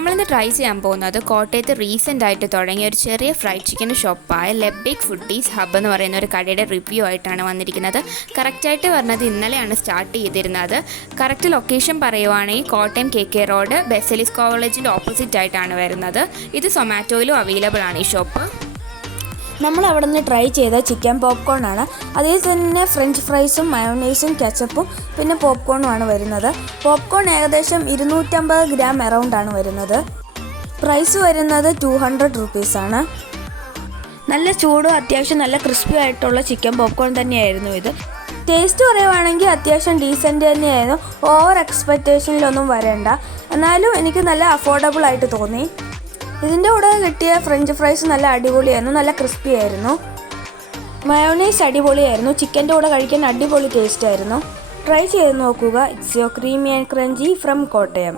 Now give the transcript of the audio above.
നമ്മളിന്ന് ട്രൈ ചെയ്യാൻ പോകുന്നത് കോട്ടയത്ത് റീസെൻ്റ് ആയിട്ട് തുടങ്ങിയ ഒരു ചെറിയ ഫ്രൈഡ് ചിക്കൻ ഷോപ്പായ ലബ്ബൈക്ക് ഫുഡീസ് ഹബ്ബ് എന്ന് പറയുന്ന ഒരു കടയുടെ റിവ്യൂ ആയിട്ടാണ് വന്നിരിക്കുന്നത്. കറക്റ്റായിട്ട് പറഞ്ഞത് ഇന്നലെയാണ് സ്റ്റാർട്ട് ചെയ്തിരുന്നത്. കറക്റ്റ് ലൊക്കേഷൻ പറയുവാണെങ്കിൽ കോട്ടയം KK റോഡ് ബെസലിസ് കോളേജിൻ്റെ ഓപ്പോസിറ്റ് ആയിട്ടാണ് വരുന്നത്. ഇത് സൊമാറ്റോയിലും അവൈലബിൾ ആണ് ഈ ഷോപ്പ്. നമ്മൾ അവിടെ നിന്ന് ട്രൈ ചെയ്ത ചിക്കൻ പോപ്കോൺ ആണ്. അതിൽ തന്നെ ഫ്രഞ്ച് ഫ്രൈസും മയോണൈസും കെച്ചപ്പും പിന്നെ പോപ്കോണുമാണ് വരുന്നത്. പോപ്കോൺ ഏകദേശം 250 ഗ്രാം അറൗണ്ടാണ് വരുന്നത്. പ്രൈസ് വരുന്നത് 200 റുപ്പീസാണ്. നല്ല ചൂടും അത്യാവശ്യം നല്ല ക്രിസ്പി ആയിട്ടുള്ള ചിക്കൻ പോപ്കോൺ തന്നെയായിരുന്നു ഇത്. ടേസ്റ്റ് പറയുവാണെങ്കിൽ അത്യാവശ്യം ഡീസൻറ്റ് തന്നെയായിരുന്നു. ഓവർ എക്സ്പെക്റ്റേഷനിലൊന്നും വരേണ്ട. എന്നാലും എനിക്ക് നല്ല അഫോർഡബിൾ ആയിട്ട് തോന്നി. ഇതിൻ്റെ കൂടെ കിട്ടിയ ഫ്രഞ്ച് ഫ്രൈസ് നല്ല അടിപൊളിയായിരുന്നു, നല്ല ക്രിസ്പി ആയിരുന്നു. മയോണൈസ് അടിപൊളിയായിരുന്നു. ചിക്കൻ്റെ കൂടെ കഴിക്കാൻ അടിപൊളി ടേസ്റ്റ് ആയിരുന്നു. ട്രൈ ചെയ്ത് നോക്കുക. It's your creamy and crunchy from Kottayam.